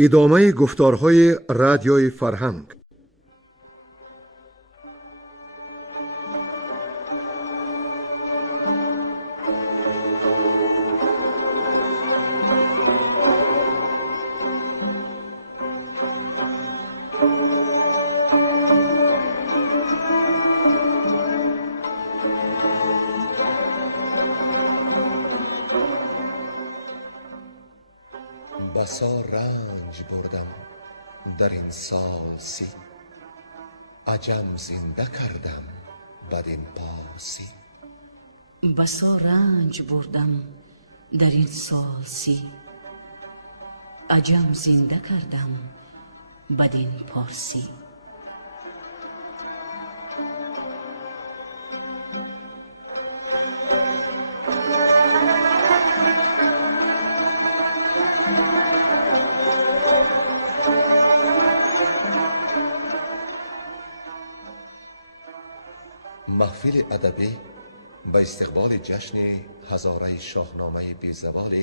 ادامه گفتارهای رادیوی فرهنگ. بسا رنج بردم در این سال سی، عجم زنده کردم بدین پارسی. بسا رنج بردم در این سال سی، عجم زنده کردم بدین پارسی. محفل ادبی به استقبال جشن هزاره شاهنامه بیزوال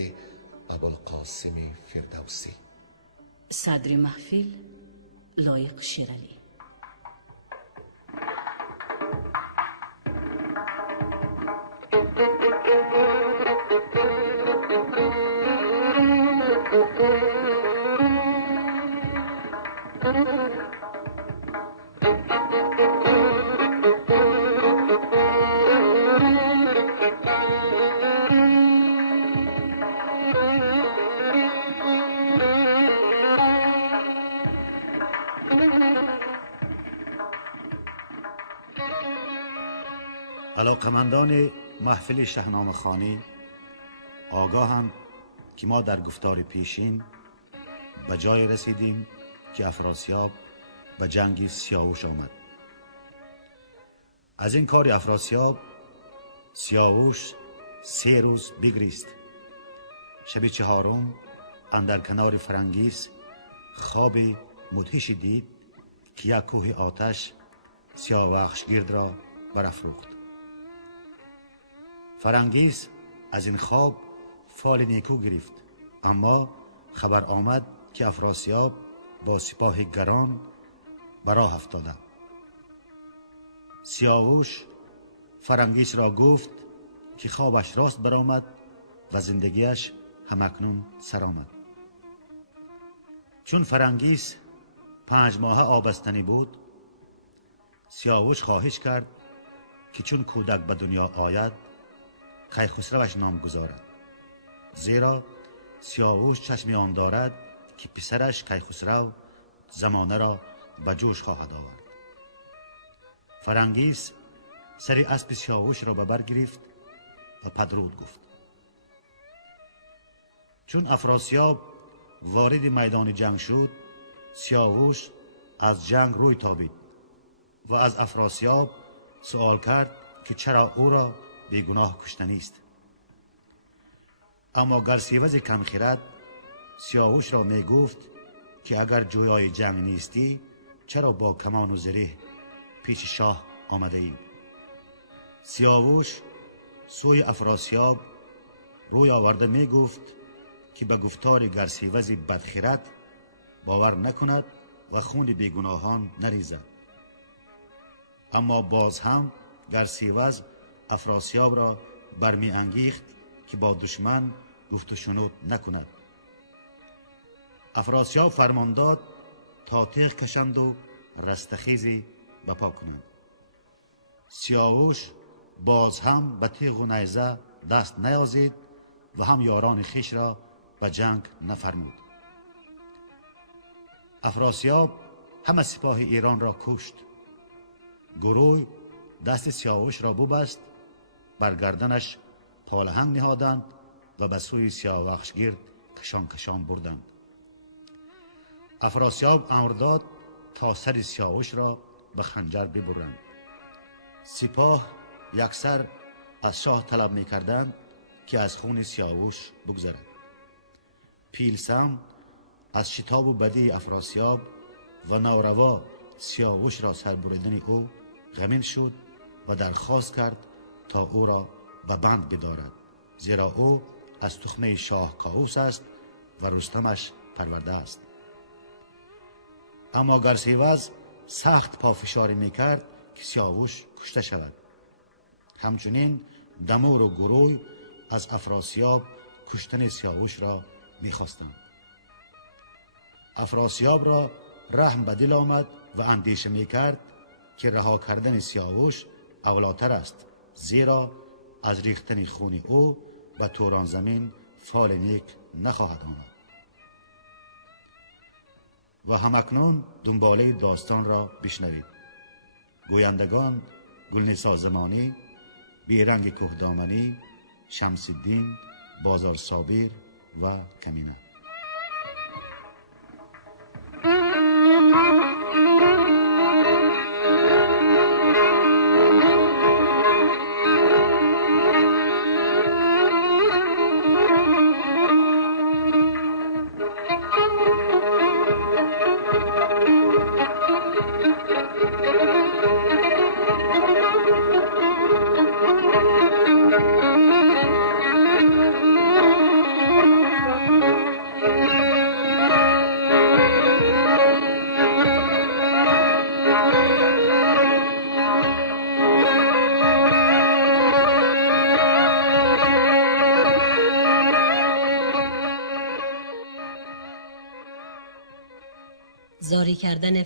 ابوالقاسم فردوسی. صدر محفل لایق شیرعلی. علاقمندان محفل شاهنامه خوانی آگاهند که ما در گفتار پیشین به جای رسیدیم که افراسیاب به جنگ سیاوش آمد. از این کار افراسیاب سیاوش 3 روز بگریست. شب 4 اندر کنار فرنگیس خواب مدهشی دید که یک کوه آتش سیاوخشگرد را برافروخت. فرنگیس از این خواب فال نیکو گرفت، اما خبر آمد که افراسیاب با سپاه گران به راه افتاده. سیاوش فرنگیس را گفت که خوابش راست برآمد و زندگیش همکنون سر آمد. چون فرنگیس 5 ماه آبستنی بود، سیاوش خواهش کرد که چون کودک به دنیا آید کیخسروش نام گذارد، زیرا سیاوش چشم آن دارد که پسرش کیخسرو زمانه را به جوش خواهد آورد. فرنگیس سر اسب سیاوش را به بر گرفت و پدرود گفت. چون افراسیاب وارد میدان جنگ شد، سیاوش از جنگ روی تابید و از افراسیاب سؤال کرد که چرا او را بیگناه کشته نیست. اما گرسیوز کمخرد سیاوش را می گفت که اگر جویای جنگ نیستی چرا با کمان و زره پیش شاه آمده ای؟ سیاوش سوی افراسیاب روی آورده می گفت که به گفتار گرسیوز بدخرد باور نکند و خون بیگناهان نریزد. اما باز هم گرسیوز افراسیاب را برمی انگیخت که با دشمن گفت و شنود نکند. افراسیاب فرمان داد تا تیغ کشند و رستخیزی بپا کنند. سیاوش باز هم به تیغ و نیزه دست نیازید و هم یاران خویش را به جنگ نفرمود. افراسیاب همه سپاه ایران را کشت. گروه دست سیاوش را ببست، بر گردنش پالهنگ نهادند و به سوی سیاوخشگرد کشان کشان بردند. افراسیاب امر داد تا سر سیاوش را به خنجر ببرند. سپاه یکسر از شاه طلب می کردند که از خون سیاوش بگذرد. پیلسم از شتاب و بدی افراسیاب و ناروا سیاوش را سر بریدن او غمین شد و درخواست کرد تا او را به بند بدارد، زیرا او از تخمه شاه کاووس است و رستمش پرورده است. اما گرسیوز سخت پافشاری میکرد که سیاوش کشته شود. همچنین دمور و گروی از افراسیاب کشتن سیاوش را میخواستند. افراسیاب را رحم به دل آمد و اندیشه میکرد که رها کردن سیاوش اولاتر است، زیرا از ریختن خون او به توران زمین فال نیک نخواهد آمد. و همکنون دنباله داستان را بشنوید. گویندگان گلنسا زمانی، بیرنگ کهدامنی، شمس الدین، بازار صابر و کمینه. زاری کردن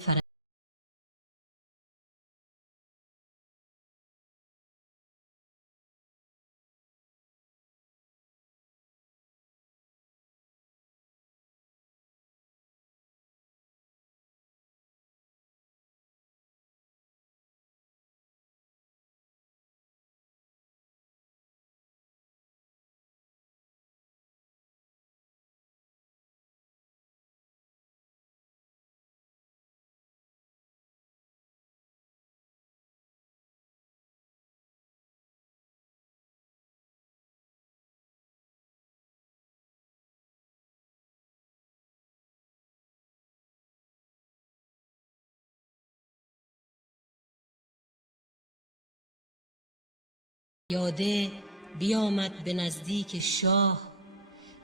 یاده بیامد به نزدیک شاه،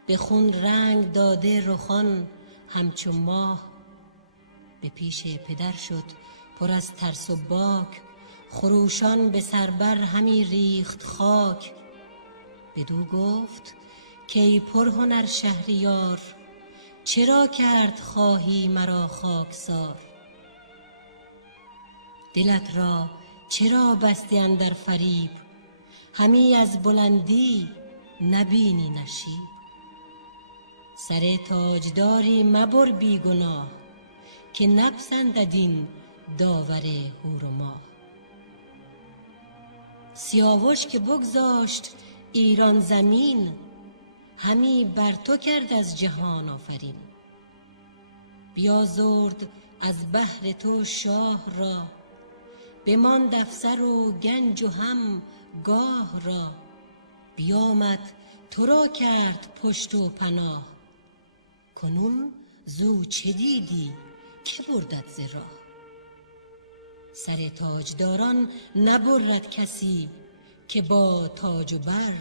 به خون رنگ داده رخان همچو ماه. به پیش پدر شد پر از ترس و باک، خروشان به سربر همی ریخت خاک. بدو گفت که ای پرهنر شهریار، چرا کرد خواهی مرا خاکسار؟ دلت را چرا بستی اندر فریب، همی از بلندی نبینی نشیب. سر تاجداری مبر بی گناه، که نپسندد این داور هور و ماه. سیاوش که بگذاشت ایران زمین، همی بر تو کرد از جهان آفرین. بیازرد از بهر تو شاه را، بماند افسر و گنج و هم گاه را. بیامد تو را کرد پشت و پناه، کنون زو چه دیدی که بردت ز راه؟ سر تاجداران نبرد کسی، که با تاج و بر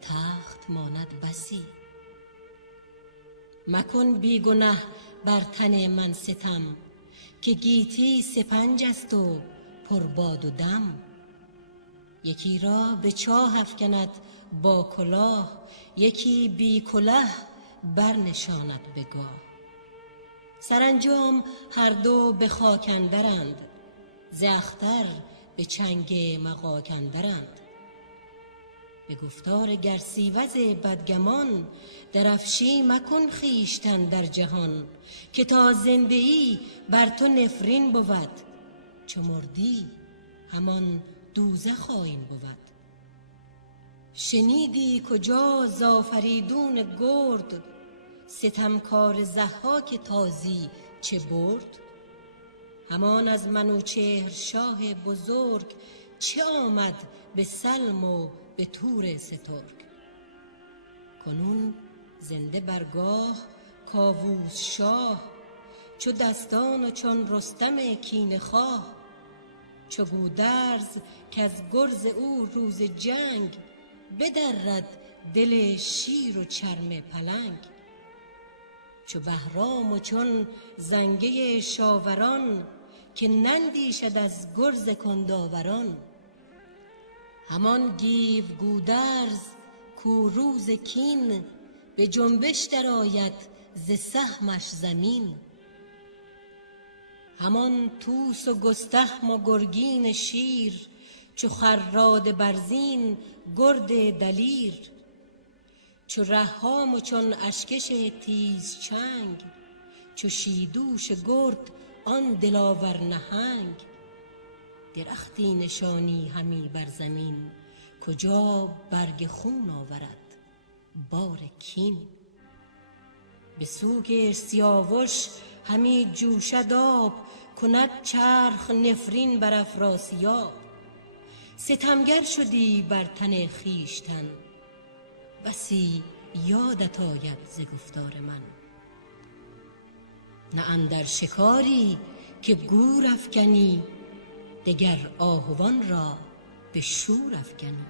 تخت ماند بسی. مکن بی گنه بر تن من ستم، که گیتی سپنج است و پرباد و دم. یکی را به چاه افکند با کلاه، یکی بی کله برنشاند به گاه. سرانجام هر دو به خاک اندرند، ز اختر به چنگ مغاک اندرند. به گفتار گرسیوز بدگمان، درفشی مکن خویشتن در جهان. که تا زنده ای بر تو نفرین بود، چو مردی همان دوزخ آیین بود. شنیدی کجا ز آفریدون گرد، ستمکار ضحاک تازی چه برد؟ همان از منوچهر شاه بزرگ، چه آمد به سلم و به تور سترگ. کنون زنده برگاه کاووس شاه، چو دستان و چون رستم کینه خواه. چو گودرز که از گرز او روز جنگ، بدرد دل شیر و چرم پلنگ. چو بهرام و چون زنگه شاوران که نندیشد از گرز کنداوران. همان گیو گودرز کو روز کین به جنبش درآید ز سهمش زمین. همان طوس و گستهم و گرگین شیر چو خراد برزین گرد دلیر. چو رهام و چون اشکش تیز چنگ چو شیدوش گرد آن دلاور نهنگ. درختی نشانی همی بر زمین کجا برگ خون آورد بار کین. به سوگ سیاوش همی جوشد آب کند چرخ نفرین بر افراسیاب. ستمگر شدی بر تن خویشتن بسی یادت آید ز گفتار من. نه اندر شکاری که گور افکنی دگر آهوان را به شور افکنی.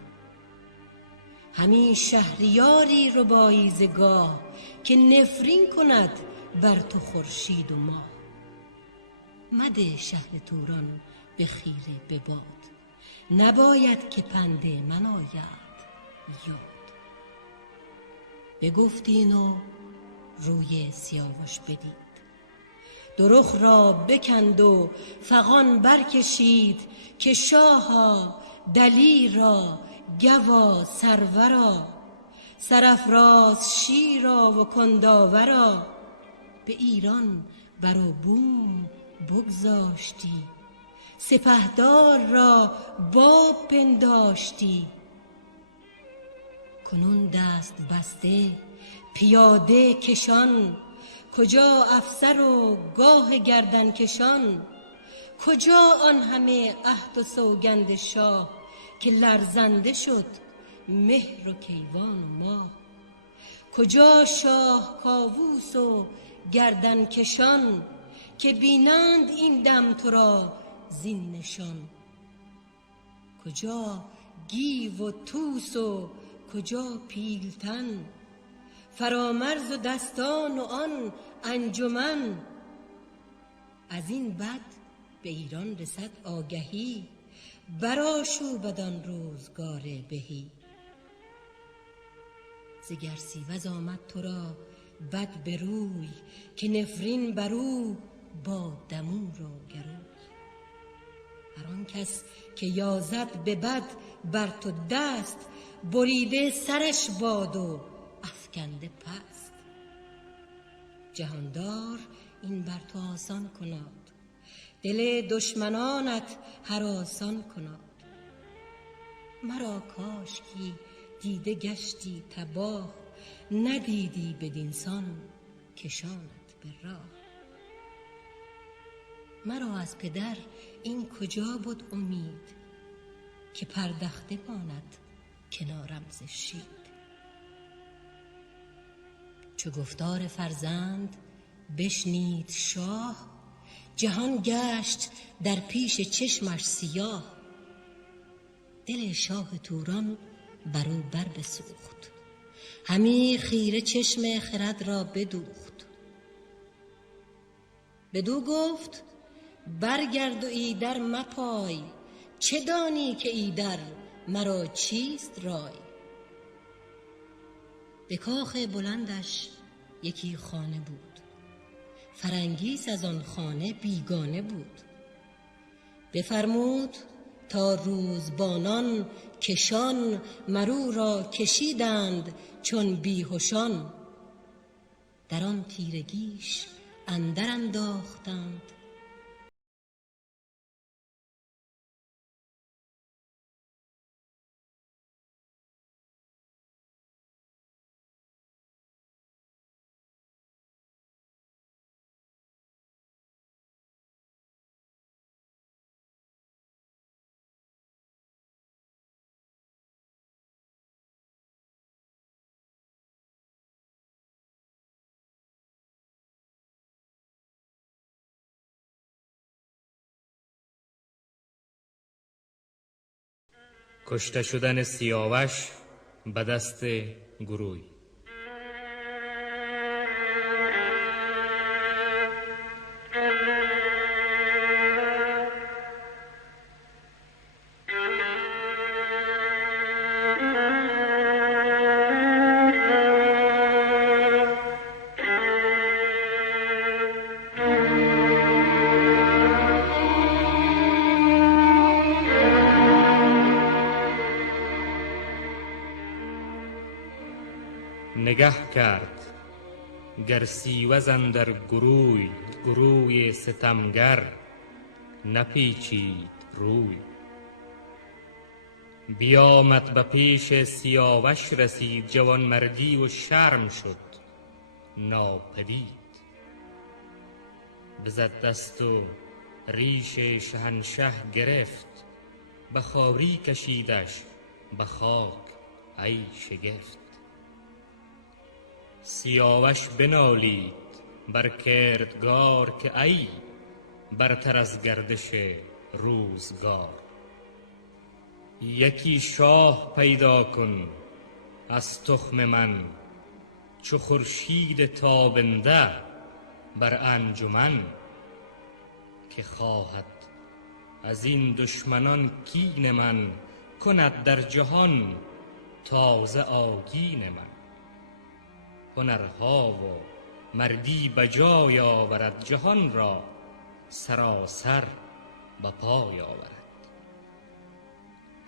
همی شهریاری ربایی ز گاه که نفرین کند بر تو خورشید و ماه. مده شهر توران به خیره به باد نباید که پند من آید یاد. بگفت این و روی سیاوش بدید دو رخ را بکند و فغان برکشید که شاها دلیرا گوا سرورا سرافراز شیرا و کنداورا. به ایران بر و بوم بگذاشتی سپهدار را باب پنداشتی. کنون دست بسته پیاده کشان کجا افسر و گاه گردن کشان. کجا آن همه عهد و سوگند شاه که لرزنده شد مهر و کیوان و ماه. کجا شاه کاووس و گردن کشان که بینند این دم تو را زین نشان. کجا گیو و طوس و کجا پیلتن فرامرز و دستان و آن انجمن. از این بد به ایران رسد آگهی برآشوبد آن روزگار بهی. ز گرسیوز آمد تو را بد به روی که نفرین بر او با دمور و گروی. هر آن کس که یازد به بد بر تو دست بریده سرش باد و افکنده پست. جهاندار این بر تو آسان کناد دل دشمنانت هراسان کناد. مرا کاشکی دیده گشتی تباه ندیدی بدینسان کشانت به راه. مرا از پدر این کجا بود امید که پردخته ماند کنارم ز شید. چو گفتار فرزند بشنید شاه جهان گشت در پیش چشمش سیاه. دل شاه توران بر او بر بسوخت همی خیره چشم خرد را بدوخت. بدو گفت برگرد و ایدر مپای چه دانی که ایدر مرا چیست رای. به کاخ بلندش یکی خانه بود فرنگیس از آن خانه بیگانه بود. بفرمود تا روزبانان کشان مرو را کشیدند چون بیهوشان. در آن تیرگیش اندر انداختند کشته شدن سیاوش به دست گروی. نگه کرد، گر سیوز اندر گروی ستمگر نپیچید روی. بیامد به پیش سیاوش رسید، جوانمردی و شرم شد ناپدید. بزد دست و ریش شهنشه گرفت، به خواری کشیدش به خاک ای شگفت. سیاوش بنالید بر کردگار که ای برتر از گردش روزگار. یکی شاه پیدا کن از تخم من، چو خورشید تابنده بر انجمن. که خواهد از این دشمنان کین من، کند در جهان تازه آیین من. هنرها و مردی بجای آورد، جهان را سراسر به پای آورد.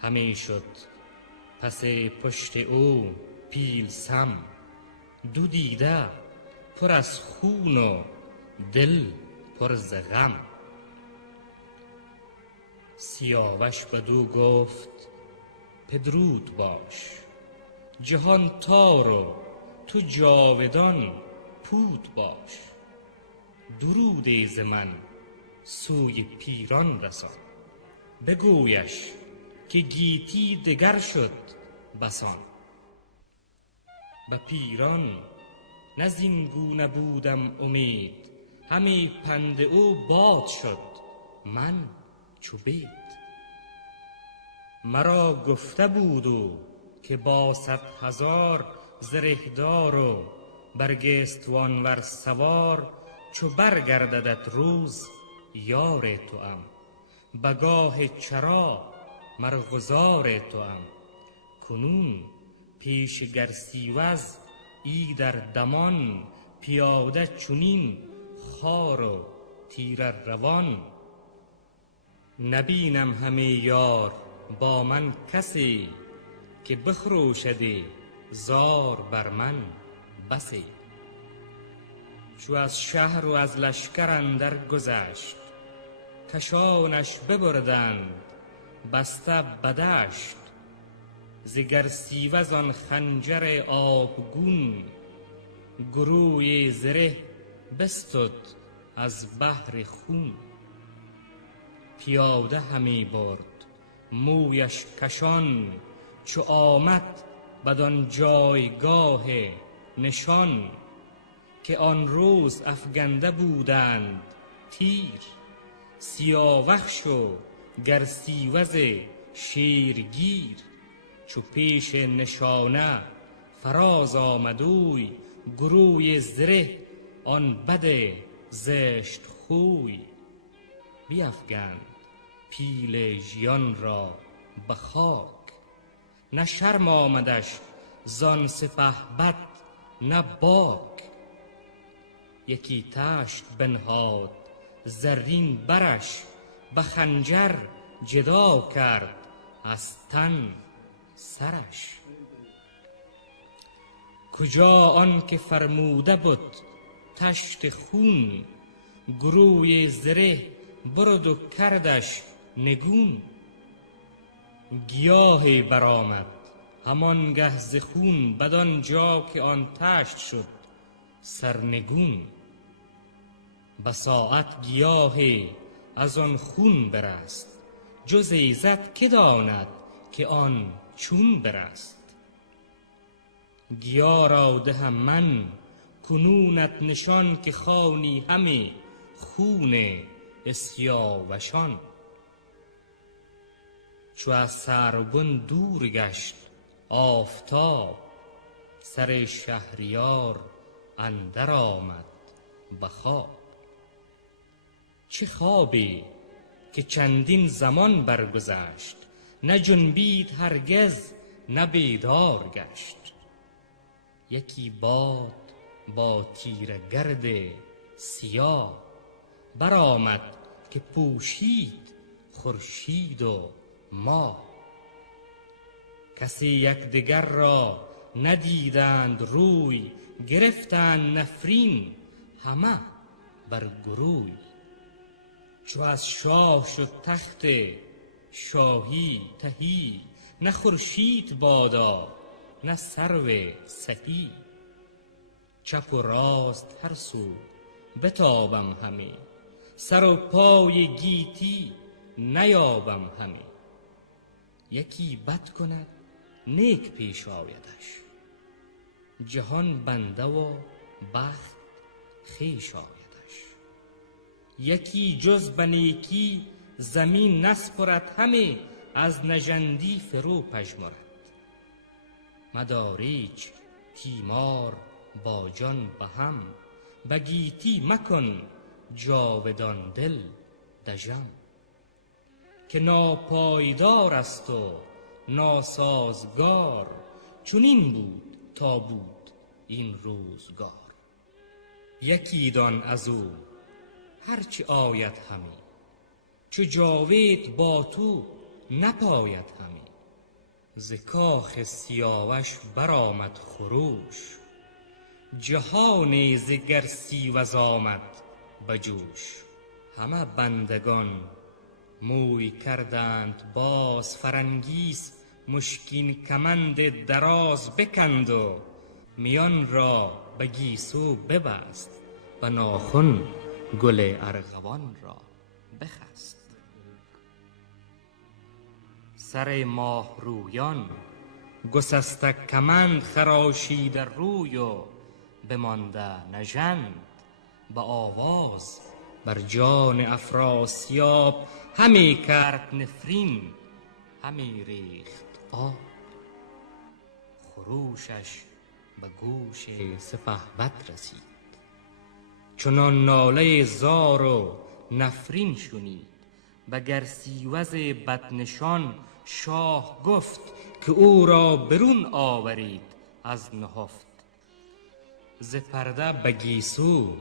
همی شد پس پشت او پیلسم، دو دیده پر از خون و دل پر ز غم. سیاوش بدو گفت پدرود باش، جهان تار و تو جاودان پود باش. درودی ز من سوی پیران رسان، بگویش که گیتی دگر شد بسان. به پیران نه زین گونه بودم امید، همی پند او باد شد من چو بید. مرا گفته بود او که با 100,000 زرهدار و برگستوان ور سوار، چو برگرددت روز یار توام. بگاه چرا مرغزار توام. کنون پیش گرسیوز ای در دمان، پیاده چنین خوار و تیر روان. نبینم همه یار با من کسی، که بخروشدی زار بر من بسی. چو از شهر و از لشکر اندر گذشت، کشانش ببردند بسته بدشت. ز گرسیوز آن خنجر آبگون، گروی زره بستد از بحر خون. پیاده همی برد مویش کشان، چو آمد بدان جایگاه نشان. که آن روز افگنده بودند تیر، سیاوش و گرسیوز شیرگیر. چو پیش نشانه فراز آمد اوی، گروی زره آن بد زشت خوی. بیفگند پیل ژیان را به خاک، نه شرم آمدش زان سپهبد نه باک. یکی تشت بنهاد زرین برش، به خنجر جدا کرد از تن سرش. کجا آن که فرموده بود تشت خون، گروی زره برد و کردش نگون. گیاهی برآمد همانگه ز خون، بدان جا که آن تشت شد سرنگون. به ساعت گیاهی از آن خون برست، جز ایزد که داند که آن چون برست. گیا را دهم من کنونت نشان، که خوانی همی خون سیاوشان. چو از سربن دور گشت آفتاب، سر شهریار اندر آمد به خواب. چه خوابی که چندین زمان برگذشت، نه جنبید هرگز نه بیدار گشت. یکی باد با تیره گرد سیاه، برآمد که پوشید خورشید و ماه. کسی یکدیگر را ندیدند روی، گرفتند نفرین همه بر گروی. چو از شاه شد تخت شاهی تهی، نه خورشید بادا نه سرو سهی. چپ و راست هر سو بتابم همی، سر و پای گیتی نیابم همی. یکی بد کند نیک پیش آیدش، جهان بنده و بخت خویش آیدش. یکی جز به نیکی زمین نسپرد، همی از نژندی فرو پژمرد. مدار ایچ تیمار با جان به هم، به گیتی مکن جاودان دل دژم. که ناپایدار است و ناسازگار، چنین بود تا بود این روزگار. یکی دان از او هرچه آید همی، چو جاوید با تو نپاید همی. ز کاخ سیاوش برآمد خروش، جهانی ز گرسیوز آمد به جوش. همه بندگان موی کردند باز، فرنگیس مشکین کمند دراز بکند و میان را به گیسو ببست، و ناخن گل ارغوان را بخست. سر ماه رویان گسسته کمند، خراشیده روی و بمانده نژند. به آواز بر جان افراسیاب، همی کرد نفرین همی ریخت آب. خروشش به گوش سپهبد رسید، چنان ناله زار و نفرین شنید. به گرسیوز بدنشان شاه گفت، که او را برون آورید از نهفت. ز پرده به گیسو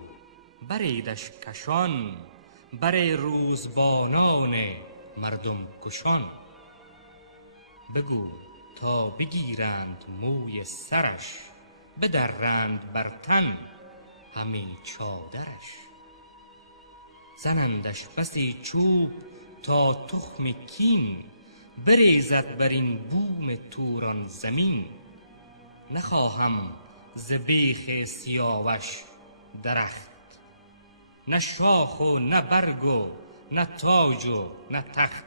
بریدش کشان، بر روزبانان مردم کشان. بگو تا بگیرند موی سرش، بدرند بر تن همی چادرش. زنندش بسی چوب تا تخم کین، بریزد بر این بوم توران زمین. نخواهم ز بیخ سیاوش درخت، نه شاخ و نه برگ و نه تاج و نه تخت.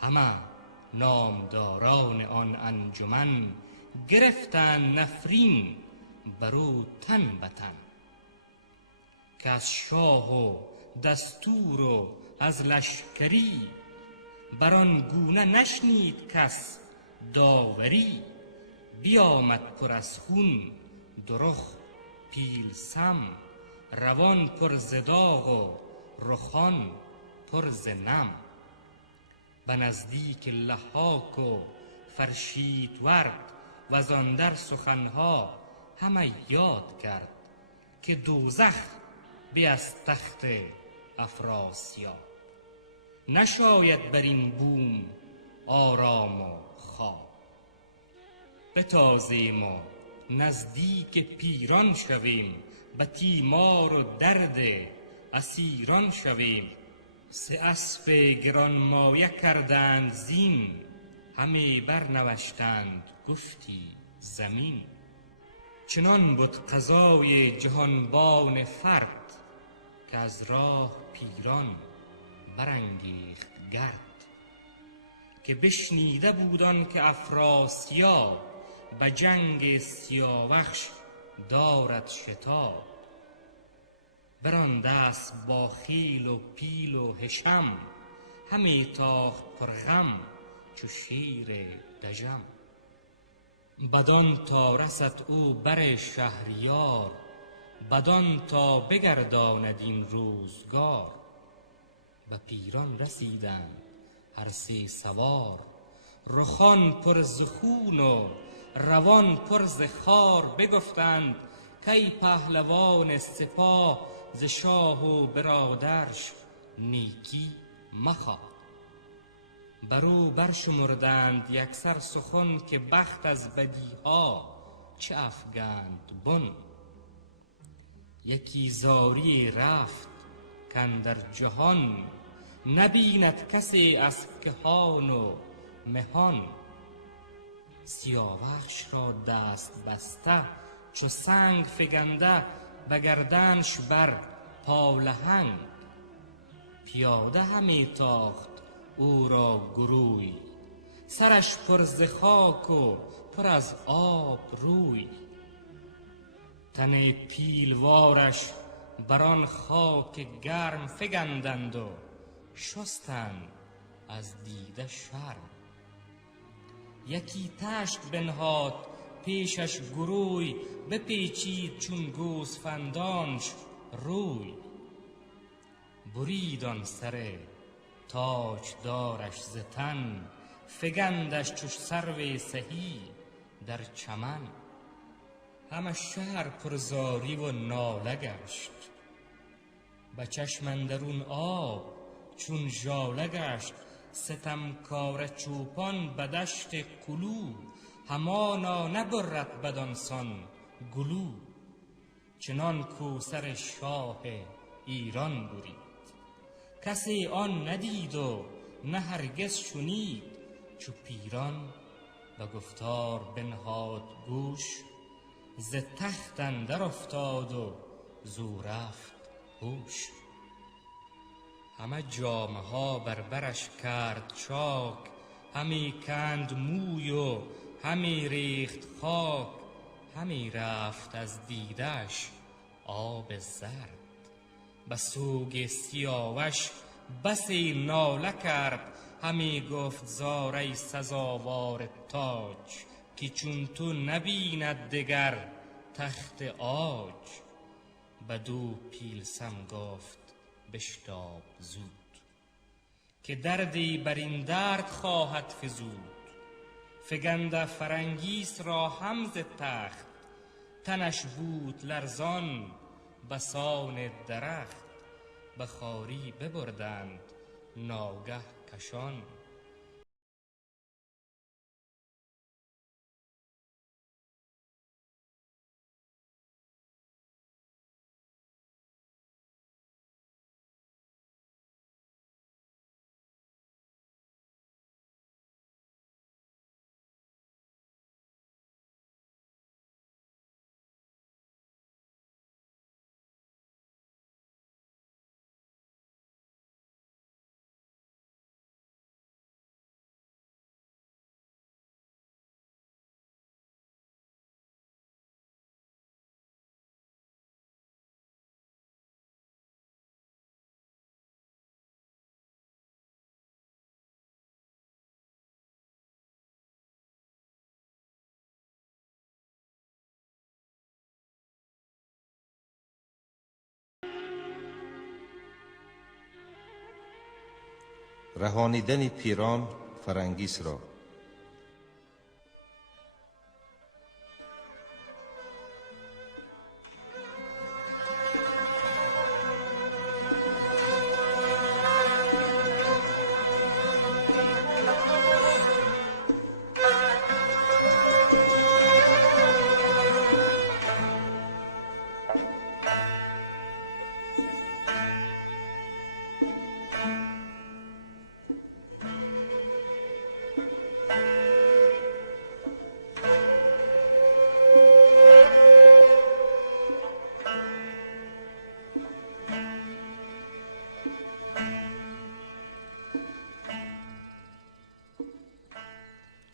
همه نامداران آن انجمن، گرفتند نفرین برو تن به تن. که از شاه و دستور و از لشکری، بر آن گونه نشنید کس داوری. بیامد پر از خون درخ پیلسم، روان پر ز داغ و رخان پر ز نم. به نزدیک لحاک و فرشیدورد، وزان در سخنها همه یاد کرد. که دوزخ بی از تخت افراسیاب، نشاید بر این بوم آرام و خواب. بتازیم و نزدیک پیران شویم، به تیمار و درد اسیران شویم. سه اسب گرانمایه کردند زین، همی برنوشتند گفتی زمین. چنان بود قضای جهانبان فرد، که از راه پیران برانگیخت گرد. که بشنیده بودن که افراسیاب، به جنگ سیاوش دارد شتاب. برانده است با خیل و پیل و حشم، همی تاخت پر غم چو شیر دژم. بدان تا رسد او بر شهریار، بدان تا بگرداند این روزگار. به پیران رسیدند هر سه سوار، رخان پر ز خون و روان پر ز خار. بگفتند کای پهلوان سپاه، ز شاه و برادرش نیکی مخواه. برو برشمردند یکسر سخن که بخت از بدیها چه افگند بن. یکی زاری رفت کاندر جهان نبیند کسی از کهان و مهان. سیاوخش را دست بسته چو سنگ فگنده به گردنش بر پالهنگ. پیاده همی تاخت او را گروی سرش پر ز خاک و پر از آب روی. تن پیلوارش بران خاک گرم فگندند و شستند از دیده شرم. یکی تشت بنهاد پیشش گروی بپیچید چون گوسفندانش روی. برید آن سر تاج دارش ز تن فگندش چو سرو سهی در چمن. همه شهر پر زاری و ناله گشت به چشم اندرون آب چون ژاله گشت. ستمکار چوپان به دشت کلو همانا نبرد بدانسان گلو. چنان کو سر شاه ایران برید کسی آن ندید و نه هرگز شنید. چو پیران به گفتار بنهاد گوش ز تخت اندر افتاد و زو رفت هوش. همه جامه ها بر برش کرد چاک همی کند موی و همی ریخت خاک. همی رفت از دیدش آب زرد به سوگ سیاوش بسی ناله کرد. همی گفت زاری سزاوار تاج که چون تو نبیند دگر تخت عاج. بدو پیلسم گفت بشتاب زود که دردی بر این درد خواهد فزود. فگنده فرنگیس را هم ز تخت تنش بود لرزان بسان درخت. به خواری ببردند ناگه کشان رهانیدن پیران فرنگیس را.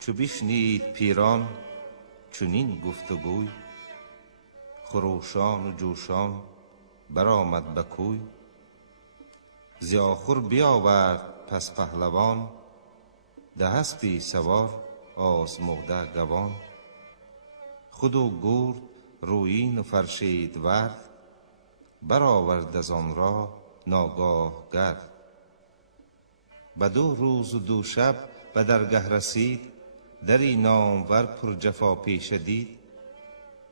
چو بشنید پیران چنین گفت و گوی خروشان و جوشان برآمد به کوی. ز آخور بیاورد پس پهلوان ده اسپی سوار آزموده گوان. خود و گرد رویین و فرشید ورد برآورد از آن راه ناگاه گرد. به 2 روز و 2 شب به درگه رسید دری نامور پر جفا پیشه دید.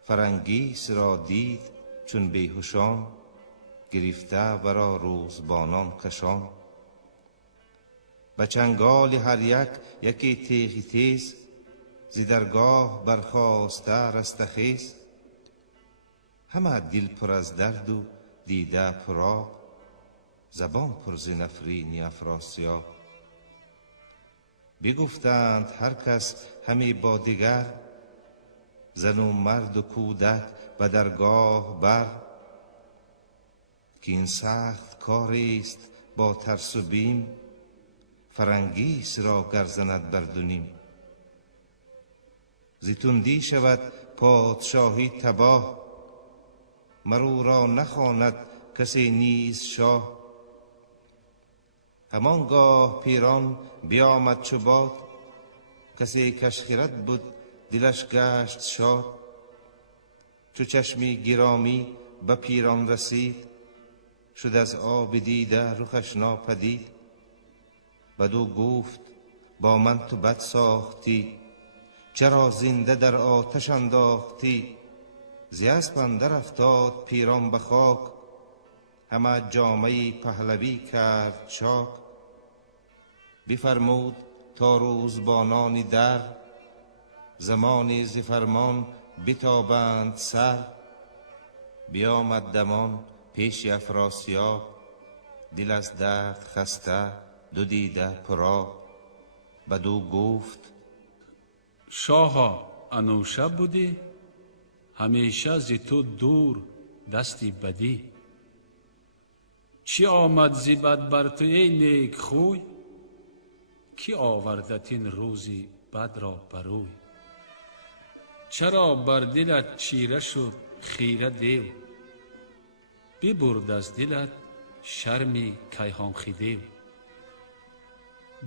فرنگیس را دید چون بیهوشان گرفته ورا روزبانان کشان. به چنگال هر یک یکی تیغی تیز، زی درگاه برخاسته رستخیز. همه دل پر از درد و دیده پراغ، زبان پر ز نفرین افراسیاب. بگفتند هر کس همی با دیگر، زن و مرد و کودک به درگاه بر. که این سخت کاری است با ترس و بیم، فرنگیس را گر زند بر دو نیم. ز تندی شود پادشاهی تباه، مرو را نخواند کسی نیز شاه. همانگاه پیران بیامد چو باد، کسی کش خرد بود دلش گشت شاد. چو چشمی گرامی به پیران رسید، شد از آب دیده رخش ناپدید. بدو گفت با من تو بد ساختی، چرا زنده در آتش انداختی. ز اسپ اندر افتاد پیران به خاک، همه جامه پهلوی کرد چاک. بفرمود تا روزبانان در، زمانی ز فرمان بتابند سر. بیامد دمان پیش افراسیاب، دل از درد خسته دو دیده پرآب. بدو گفت شاها انوشه بودی، همیشه ز تو دور دستی بدی. چی آمد ز بد بر تو ای نیک خوی، کی آوردت این روزی بد را بروی. چرا بر دلت چیره شد خیره دیو، ببرد از دلت شرمی کیهان خدیو.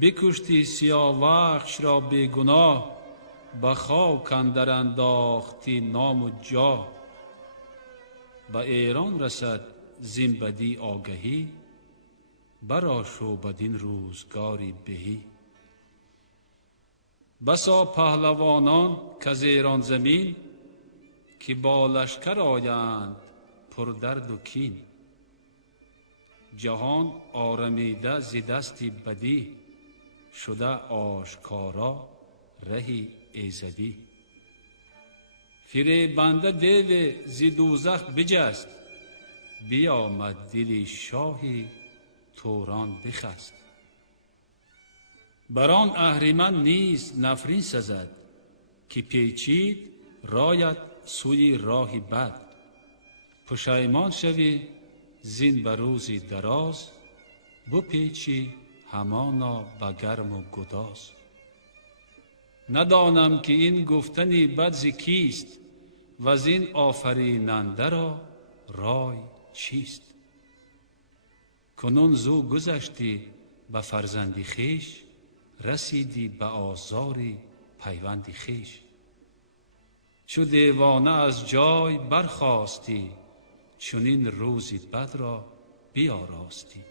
بکشتی سیاوخش را بیگناه، به خاک اندر انداختی نام و جاه. به ایران رسد زین بدی آگهی، برآشو بدین روزگاری بهی. بسا پهلوانان کز ایران زمین، که با لشکر آیند پر درد و کین. جهان آرمیده ز دستی بدی، شده آشکارا رهی ایزدی. فریبنده دل ز دوزخ بجست، بیامد دل شاهی توران بخست. بران اهریمن نیز نفرین سزد، که پیچید رایت سوی راهی بد. پشیمان شوی زین به روزی دراز، بپیچی همانا به گرم و گداز. ندانم که این گفتنی بد ز کیست، و زین آفریننده را رای چیست. کنون زو گذشتی به فرزندی خویش، رسیدی به آزاری پیوندی خویش. چو دیوانه از جای برخاستی، چنین روزی بد را بیاراستی.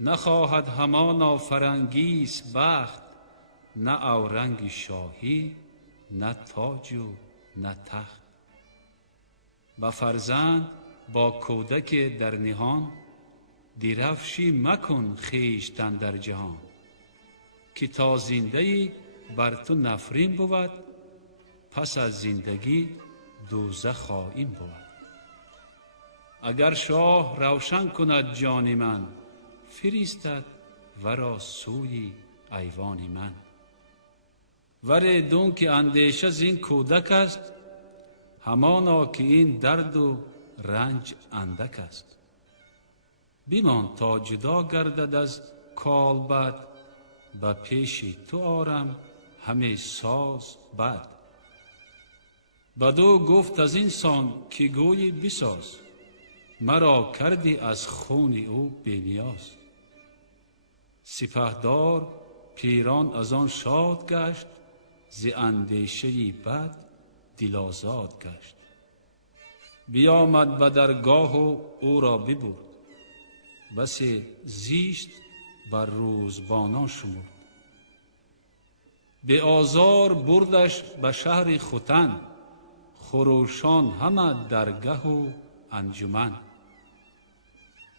نخواهد همانا فرنگیس بخت، نه اورنگ شاهی نه تاج و نه تخت. به فرزند با کودک در نهان، درفشی مکن خویشتن در جهان. که تا زنده ای بر تو نفرین بود، پس از زندگی دوزخ خواهیم بود. اگر شاه روشن کند جان من، فرستد ورا سوی ایوان من. وریدون که اندیشه زین کودک است، همانا که این درد و رنج اندک است. بیمان تا جدا گردد از کالبد، به پیش تو آرم همه ساز بد. بدو گفت از این سان که گویی بساز، مرا کردی از خون او بینیاز. سپهدار پیران از آن شاد گشت، ز اندیشه بد دل آزاد گشت. بیامد به درگاه و او را ببرد، بسی زیست بر روزبانان شمرد. به آزار بردش به شهر ختن، خروشان همه درگه و انجمن.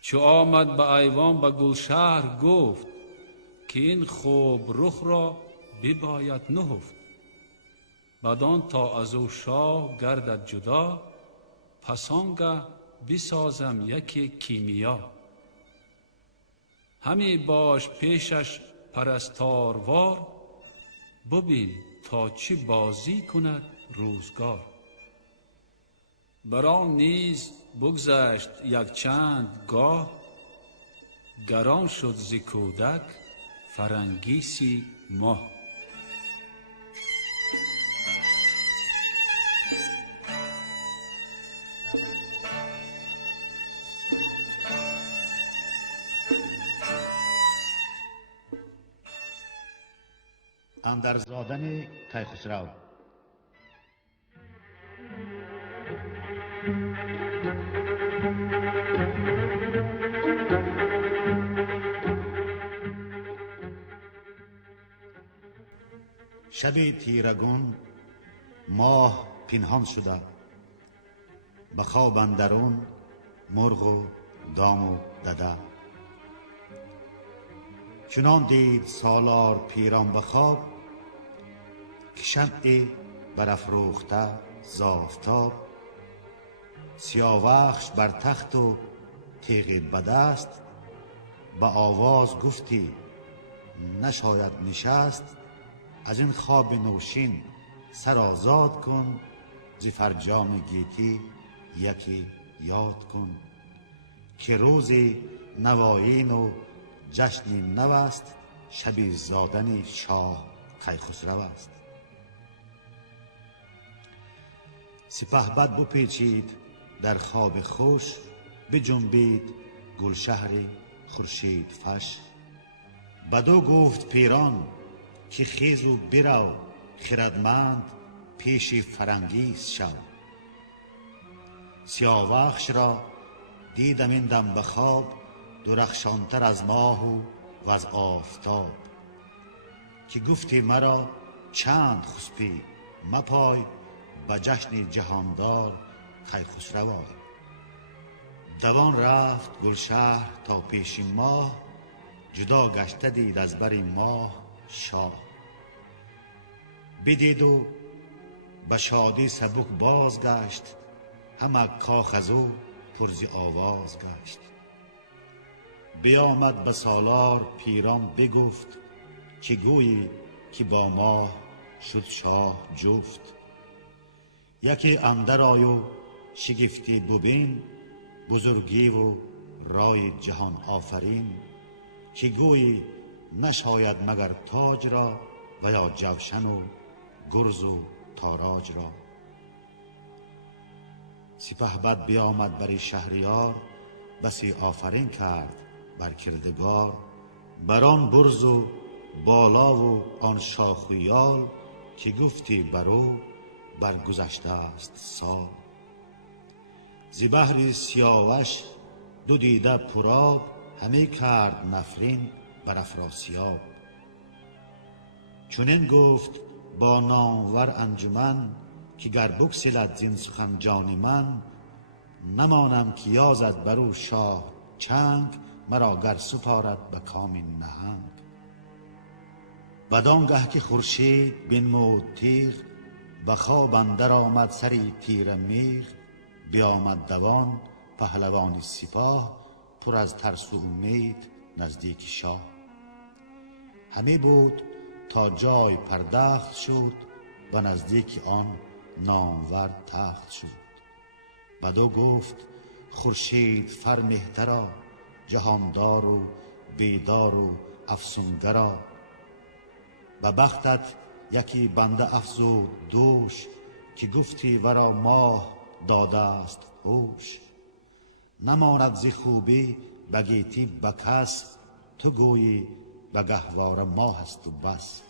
چو آمد به ایوان به گلشهر گفت، که این خوب رخ را بباید نهفت. بدان تا از او شاه گردد جدا، پس آنگه بسازم یکی کیمیا. همی باش پیشش پرستاروار، ببین تا چی بازی کند روزگار. بران نیز بگذشت یک چند گاه، گران شد ز کودک فرنگیسی ماه. اندرزادن کیخسرو. شب تیرگون ماه پنهان شده، به خواب اندرون مرغ و دام و دده. چنان دید سالار پیران به خواب، که شمع برافروخته ز آفتاب. سیاوخش بر تخت و تیغ به دست، به آواز گفتی نشاید نشست. از این خواب نوشین سر آزاد کن، ز فرجام گیتی یکی یاد کن. که روز نوایین و جشن نو است، شب زادن شاه کیخسرو است. سپهبد بپیچید در خواب خوش، بجنبید گلشهر خورشید فش. بدو گفت پیران که خیز و برو، خردمند پیش فرنگیس شو. سیاوخش را دیدم این دم به خواب، درخشانتر از ماه و از آفتاب. که گفتی مرا چند خسپی مپای، به جشن جهاندار کیخسرو آی. دوان رفت گلشهر تا پیش ماه، جدا گشته دید از بر ماه شاه. بدید و به شادی سبک بازگشت، همه کاخ از او پر ز آواز گشت. بیامد به سالار پیران بگفت، که گویی که با ماه شد شاه جفت. یکی اندر آی و شگفتی ببین، بزرگی و رای جهان آفرین. که گویی نشاید مگر تاج را، و یا جوشن و گرز و تاراج را. سپهبد بیامد بر شهریار، بسی آفرین کرد بر کردگار. بران برز و بالا و آن شاخ و یال، که گفتی برو برگذشته است سال. ز بهر سیاوش دو دیده پرآب، همی کرد نفرین بر افراسیاب. چنین گفت با نامور انجمن، که گر بگسلد زین سخن جان من. نمانم که یازد بر او شاه چنگ، مرا گر سپارد به کام نهنگ. بدانگه که خورشید بنمود تیغ، به خواب اندر آمد سری تیر میغ. بیامد دوان پهلوان سپاه، پر از ترس و امید نزدیک شاه. همی بود تا جای پردخت شد، و نزدیک آن نامور تخت شد. بدو گفت خورشید فر مهترا، جهاندار و بیدار و افسونگرا. به بختت یکی بنده افزود دوش، که گفتی ورا ماه داده است هوش. نماند ز خوبی به گیتی به کس، تو گویی به گهواره ماه است و بس.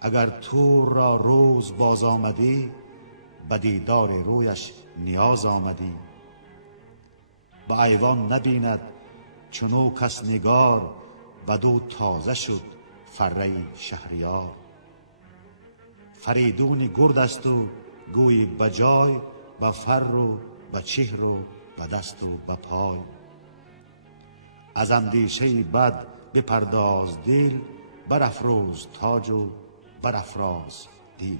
اگر تور را روز باز آمدی، به دیدار رویش نیاز آمدی. به ایوان نبیند چنو کس نگار، بدو تازه شد فره شهریار. فریدون گرد است و گویی به جای، به فر و به چهر و به دست و به پای. از اندیشه بد بپرداز دل، برافروز تاج و برافراز دیل.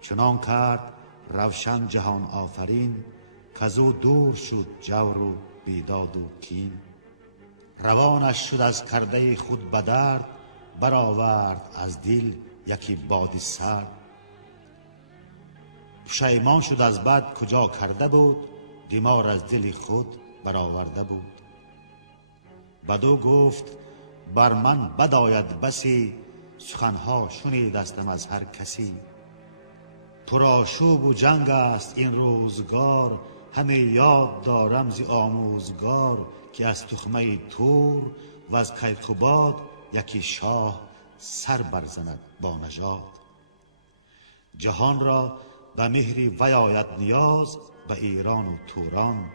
چنان کرد روشن جهان آفرین، کزو دور شد جور و بیداد و کین. روانش شد از کرده خود به درد، برآورد از دل یکی باد سرد. پشیمان شد از بد کجا کرده بود، دمار از دل خود برآورده بود. بدو گفت بر من بد آید بسی، سخنها شنیدستم از هر کسی. پرآشوب و جنگ است این روزگار، همه یاد دارم ز آموزگار. که از تخمه تور و از کیقباد، یکی شاه سر برزند با نژاد. جهان را به مهری وی آید نیاز، به ایران و توران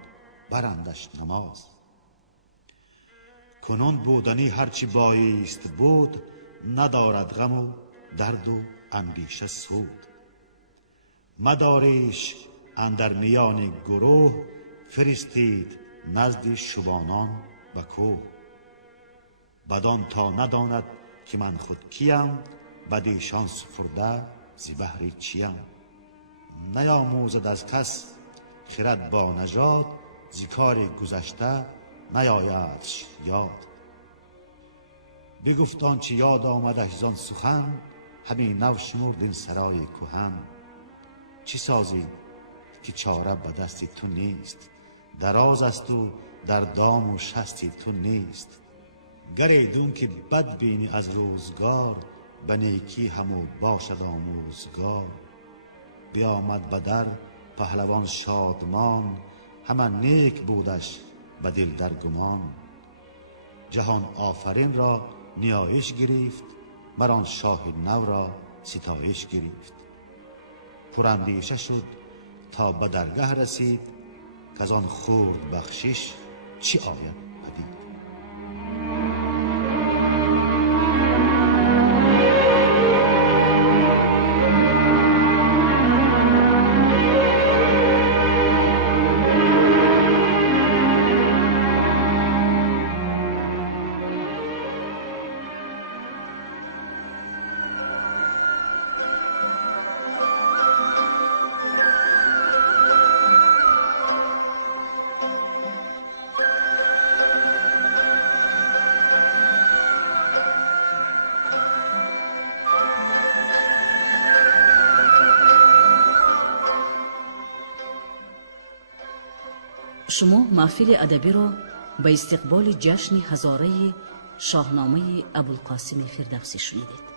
برندش نماز. کنون بودنی هرچی بایست بود، ندارد غم و درد و اندیشه سود. مداریش اندر میان گروه، فرستید نزد شبانان و کوه. بدان تا نداند که من خود کیم، بدیشان سپرده ز بهر چیم. نیاموزد از کس خرد با نژاد، ز کار گذشته نیایدش یاد. بگفت آنچه یاد آمدش زان سخن، همین نو شمرد این سرای کهن. چی سازی که چاره به دست تو نیست، دراز است و در دام و شست تو نیست. گریدون که بد بینی از روزگار، به نیکی همو باشد آموزگار. بیامد به در پهلوان شادمان، همه نیک بودش به دل در گمان. جهان آفرین را نیایش گرفت، مران شاه نو را ستایش گرفت. پراندیشه شد تا به درگه رسید، که از آن خورد بخشش چی آید پدید. شما محفل ادبی را به استقبال جشن هزاره شاهنامه ابوالقاسم فردوسی شنیدید.